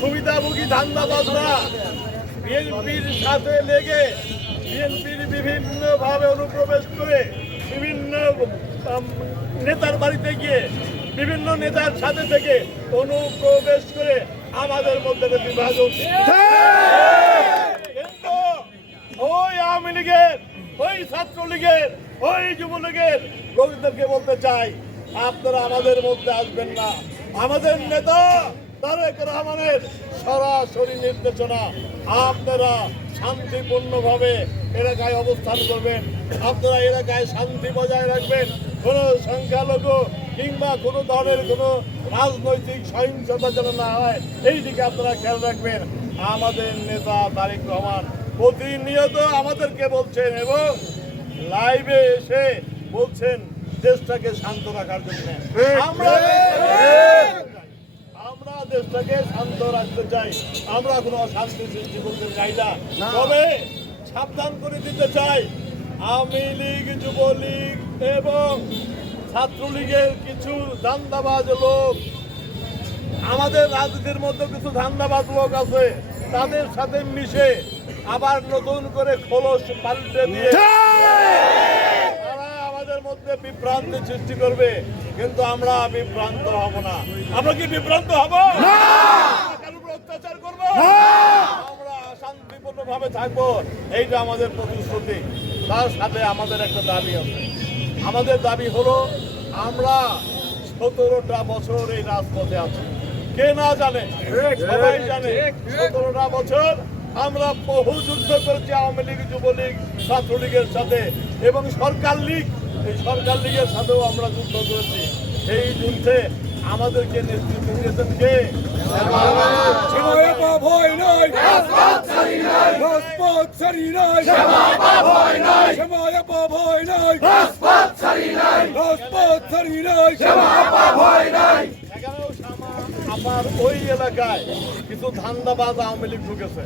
সুবিধাভোগী ধান্দাবাজরা বিএনপির সাথে লেগে বিএনপির বিভিন্ন ভাবে অনুপ্রবেশ করে বিভিন্ন নেতার বাড়িতে গিয়ে বিভিন্ন নেতার সাথে থেকে অনুপ্রবেশ করে আমাদের মধ্যে বিভাজন। কিন্তু ওই আওয়ামী লীগের, ওই ছাত্রলীগের, ওই যুবলীগের লোকদেরকে বলতে চাই, আপনারা আমাদের মধ্যে আসবেন না। আমাদের নেতা তারেক রহমানের সরাসরি নির্দেশনা। আপনারা শান্তিপূর্ণভাবে এলাকায় অবস্থান করবেন। আপনারা এলাকায় শান্তি বজায় রাখবেন। কোনো সংখ্যালঘু কিংবা কোনো ধরনের কোনো রাজনৈতিক সহিংসতা যেন না হয় এই দিকে আপনারা খেয়াল রাখবেন। আমাদের নেতা তারেক রহমান প্রতিনিয়ত আমাদেরকে বলছেন এবং লাইভে এসে বলছেন দেশটাকে শান্ত রাখার জন্য। আমরা দেশটাকে শান্ত রাখতে চাই। আমরা কোনো অশান্তি সৃষ্টি করতে চাই না। তবে সাবধান করে দিতে চাই। আওয়ামী লীগ যুবলীগ এবং ছাত্রলীগের কিছু দান্দাবাজ লোক। আমাদের রাজনীতির মধ্যে কিছু ধান্দাবাজ লোক আছে। তাদের সাথে মিশে আবার নতুন করে খোলস পাল্টে দিয়ে বিভ্রান্তি সৃষ্টি করবে কিন্তু আমরা বিভ্রান্ত হব না। আমরা কি বিভ্রান্ত হব? অত্যাচার করব? আমরা শান্তিপূর্ণ ভাবে থাকব এইটা আমাদের প্রতিশ্রুতি। তার সাথে আমাদের একটা দাবি আছে। আমাদের দাবি হলো আমরা সতেরোটা বছর এই রাজপথে আছি। কে না জানে সবাই জানে সতেরোটা বছর আমরা বহু যুদ্ধ করেছি আওয়ামী লীগ যুবলীগ ছাত্রলীগের সাথে এবং সরকার লীগ এই সরকার লীগের সাথেও আমরা যুদ্ধ করেছি। এই যুদ্ধে আমাদেরকে নেতৃত্ব দিয়েছেন কে? ভয় রাজপথ ছাড়ি নাই। সময় ভয় রাজপথ ছাড়ি নাই। এখানেও সামা- আমার ওই এলাকায় কিছু ধান্দাবাজ আওয়ামী লীগ ঢুকেছে।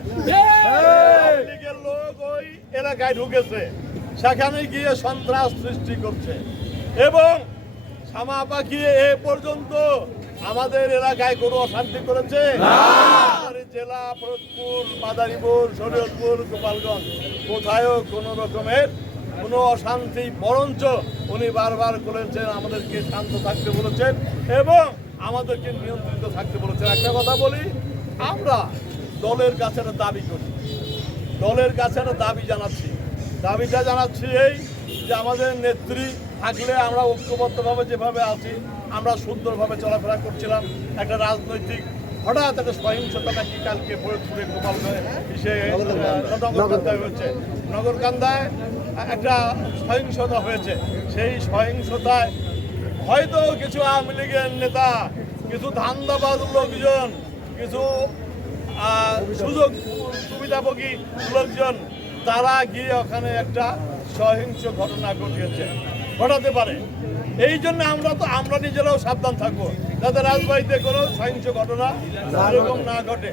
লীগের লোক ওই এলাকায় ঢুকেছে। সেখানে গিয়ে সন্ত্রাস সৃষ্টি করছে। এবং সামা পাখি এ পর্যন্ত আমাদের এলাকায় কোনো অশান্তি করেছে? জেলা ফরিদপুর মাদারীপুর শরীয়তপুর গোপালগঞ্জ কোথায়ও কোনো রকমের কোনো অশান্তি বরঞ্চ উনি বারবার বলেছেন আমাদেরকে শান্ত থাকতে বলেছেন এবং আমাদেরকে নিয়ন্ত্রিত থাকতে বলেছেন। একটা কথা বলি আমরা দলের কাছে দাবি করি। দলের কাছে দাবি জানাচ্ছি। দাবিটা জানাচ্ছি এই যে আমাদের নেত্রী থাকলে আমরা ঐক্যবদ্ধভাবে যেভাবে আছি, আমরা সুন্দরভাবে চলাফেরা করছিলাম। একটা রাজনৈতিক, হঠাৎ একটা সহিংসতা নাকি কালকে ফরিদপুরে গোপালগঞ্জে নগরকান্দায় হয়েছে। নগরকান্দায় একটা সহিংসতা হয়েছে। সেই সহিংসতায় হয়তো কিছু আওয়ামী লীগের নেতা, কিছু ধান্দাবাজ লোকজন, কিছু সুযোগ সুবিধাভোগী লোকজন তারা গিয়ে ওখানে একটা সহিংস ঘটনা ঘটিয়েছে। ঘটাতে পারে। এই জন্য আমরা তো, আমরা নিজেরাও সাবধান থাকব। যাতে রাজবাড়িতে কোনো সহিংস ঘটনা এরকম না ঘটে।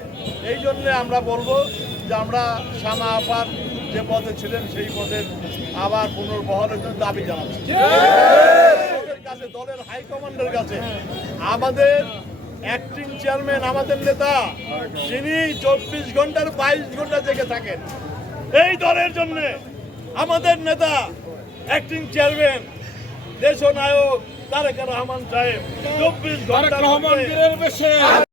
এই জন্যে আমরা বলব যে আমরা সামা আপার যে পদে ছিলেন, সেই পদের আবার পুনর্বহলের জন্য দাবি জানাচ্ছি। কাছে, দলের হাইকমান্ডের কাছে, আমাদের অ্যাক্টিং চেয়ারম্যান, আমাদের নেতা যিনি চব্বিশ ঘণ্টার বাইশ ঘণ্টা জেগে থাকেন। এই দলের জন্য আমাদের নেতা অ্যাক্টিং চেয়ারম্যান দেশ নায়ক তারেক রহমান সাহেব চব্বিশ ঘণ্টা